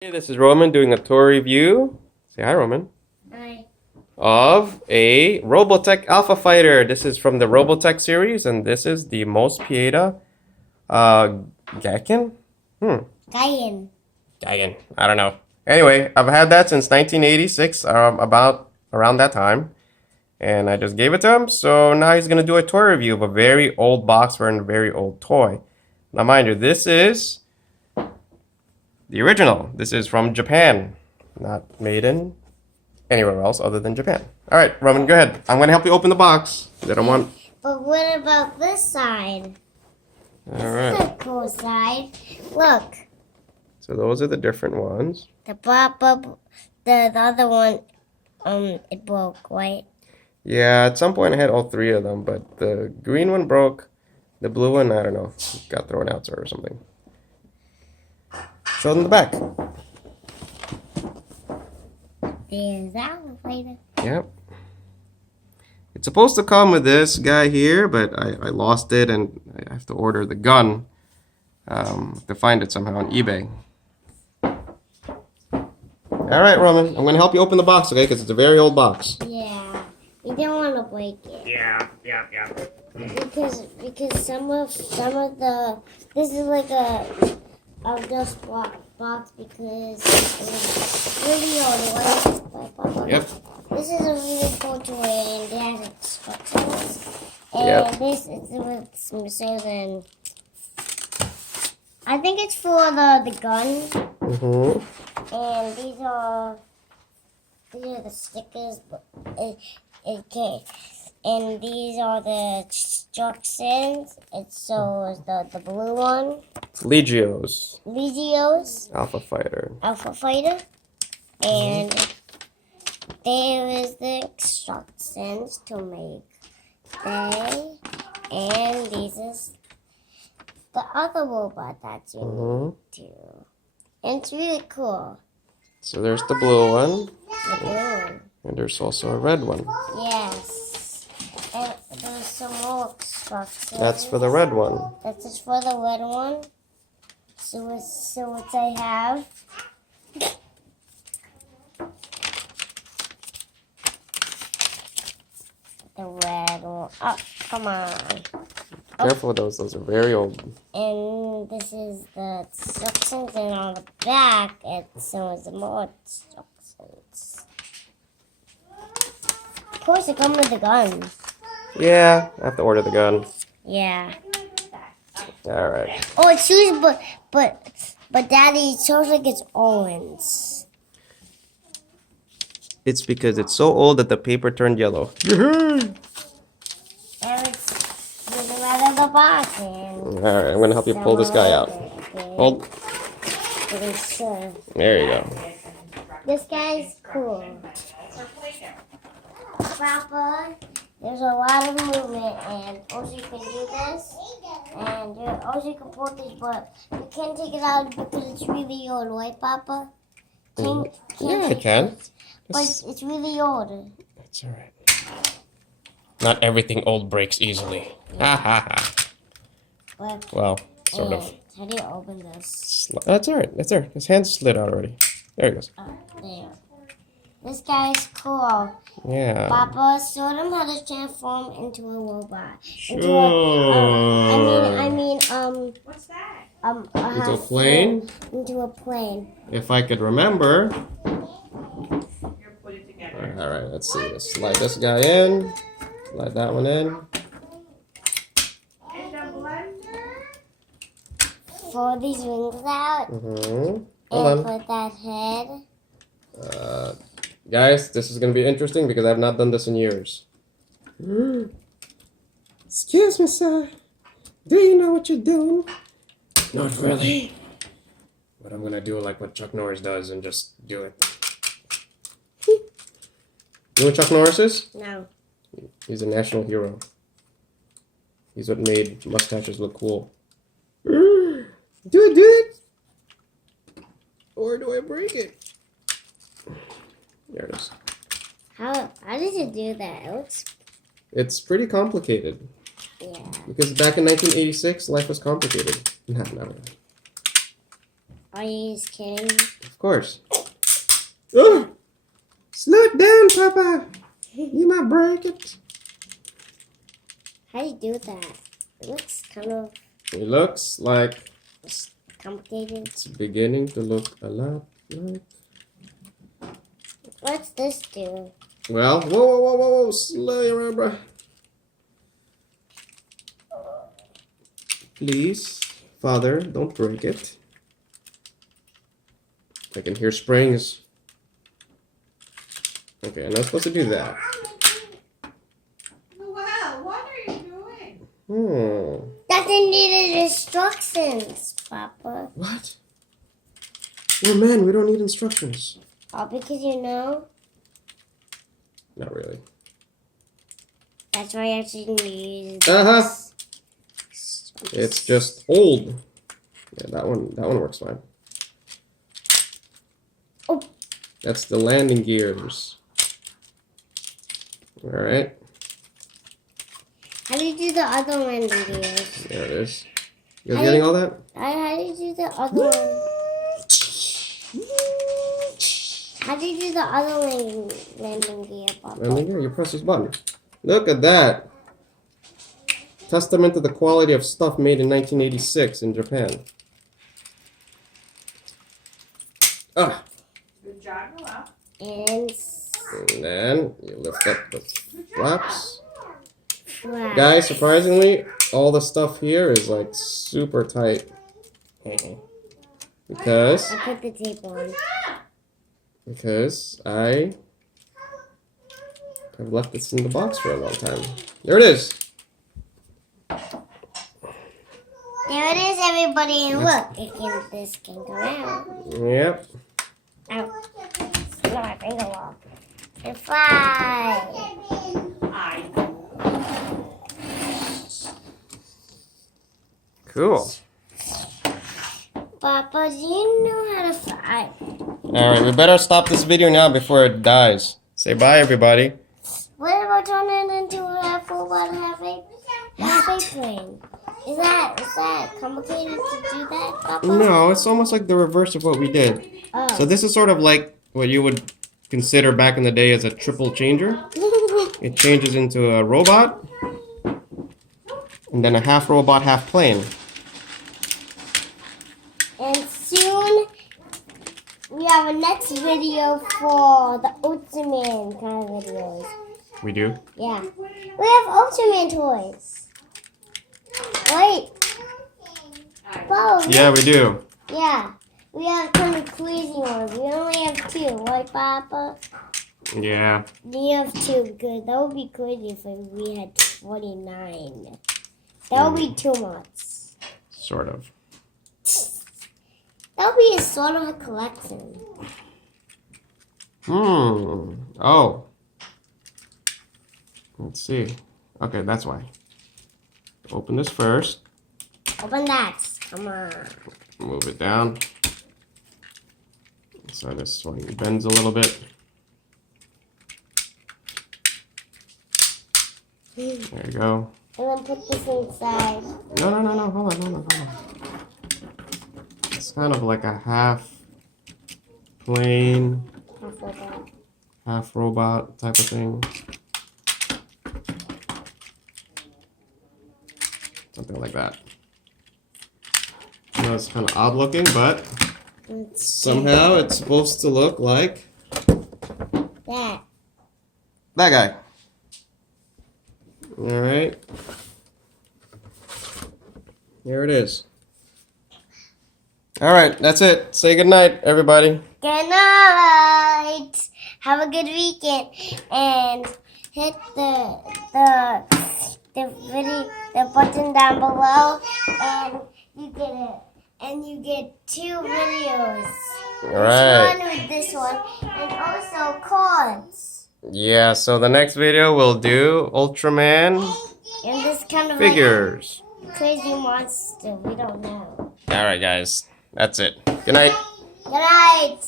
Hey, this is Roman doing a tour review. Say hi, Roman. Hi. Of a Robotech ALPHA FIGHTER. This is from the Robotech series, and this is the most Pieta Gaiken? Gaian. Gaiken. I don't know. Anyway, I've had that since 1986, about around that time. And I just gave it to him, so now he's going to do a toy review of a very old box for a very old toy. Now, mind you, this is the original. This is from Japan, not made in anywhere else other than Japan. All right, Roman, go ahead. I'm going to help you open the box. I don't want... But what about this side? All This is right. a cool side. Look. So those are the different ones. The other one, it broke, right? Yeah, at some point I had all three of them, but the green one broke. The blue one, I don't know, got thrown out or something. Show them the back. There's that one later. Yep. It's supposed to come with this guy here, but I lost it and I have to order the gun to find it somehow on eBay. All right, Roman, I'm going to help you open the box, okay? Because it's a very old box. Yeah. You don't want to break it. Yeah. Because some of the this is like a dust box because it was really old, right, Papa? Yep. This is a really cool toy and it has instructions. And Yep. this is with some certain. I think it's for the gun. Mm-hmm. And these are the stickers, but okay. And these are the instructions. It's so is the blue one. Legios. Legios. ALPHA FIGHTER. ALPHA FIGHTER. And there is the instructions to make they. And this is the other robot that you need to. And it's really cool. So there's the blue one, The blue. and there's also a red one. Yes. And there's some more instructions. That's for the red one. That's just for the red one. So what I have. The red one. Oh, come on. Careful with those are very old. And this is the instructions, and on the back, it's some more instructions. Of course, it comes with the gun. Yeah, I have to order the gun. Yeah. All right. Oh, it shows, but Daddy, it shows like it's orange. It's because it's so old that the paper turned yellow. And it's getting out of the box. And All right, I'm gonna help you pull this guy out. Hold. There you go. This guy's cool. Papa, there's a lot of movement, and also you can do this, and also you can pull this, but you can't take it out because it's really old, right, Papa? Yeah, I can. But it's really old. That's all right. Not everything old breaks easily. Ha ha ha. But, Well, sort of. how do you open this? That's all right. That's there. His hand slid out already. There he goes. There. This guy's cool. Yeah. Papa showed him how to transform into a robot. Sure. What's that? Into a plane? Into a plane. If I could remember. All right, let's see. Let's slide this guy in. Slide that one in. Fold these wings out. Hold And on. put that head. Guys, this is going to be interesting because I've not done this in years. Excuse me, sir. Do you know what you're doing? Not really. But I'm going to do like what Chuck Norris does and just do it. You know what Chuck Norris is? No. He's a national hero. He's what made mustaches look cool. Do it! Or do I break it? There it is. How did you do that? It looks. It's pretty complicated. Yeah. Because back in 1986, life was complicated. Not really. Are you just kidding? Of course. Oh, slow it down, Papa. You might break it. How do you do that? It looks kind of It looks like complicated. it's beginning to look a lot like. What's this do? Well, whoa, slow your roll, bro. Please, Father, don't break it. I can hear springs. Okay, I'm not supposed to do that. Wow, what are you doing? That they needed instructions, Papa. What? Oh man, we don't need instructions. Oh, because you know, Not really. that's why I actually need. Uh-huh. It's just old. Yeah, that one works fine. Oh. That's the landing gears. Alright. How do you do the other landing gears? There it is. You guys getting all that? How do you do the other one? How do you do the other landing gear, Papa? Landing gear, you press this button. Look at that. Testament to the quality of stuff made in 1986 in Japan. Ah. Good job, Noel. And then you lift up the flaps. wow. Guys, surprisingly, all the stuff here is like super tight. Because I put the tape on. I have left this in the box for a long time. There it is. There it is, everybody, and look, this can go out. Yep. Out. Get my finger off. And fly. Cool. Papa, do you know how to fly? Alright, we better stop this video now before it dies. Say bye, everybody. What about turning it into a half robot, half a plane? Is that complicated to do that, Papa? No, it's almost like the reverse of what we did. Oh. So this is sort of like what you would consider back in the day as a triple changer. It changes into a robot, and then a half robot, half plane. And soon we have a next video for the Ultraman kind of videos. We do? Yeah. We have Ultraman toys. Wait. Whoa. Yeah, we do. Yeah. We have kind of crazy ones. We only have two, right, Papa? Yeah. We have two because that would be crazy if we had 49. That would be too much. Sort of. That would be a sort of a collection. Oh. Let's see. Okay, that's why. Open this first. Open that. Come on. Move it down. So this one bends a little bit. There you go. And then put this inside. No. Hold on. It's kind of like a half plane, Half robot. half robot type of thing. Something like that. I know it's kind of odd looking, but somehow it's supposed to look like That. that guy. Alright. Here it is. Alright, that's it. Say goodnight, everybody. Good night. Have a good weekend. And hit the button down below, and you get it. And you get 2 videos. Alright. This one with this one, and also cards. Yeah, so the next video we'll do Ultraman And this kind of figures. like crazy monster. We don't know. Alright, guys. That's it. Good night. Good night.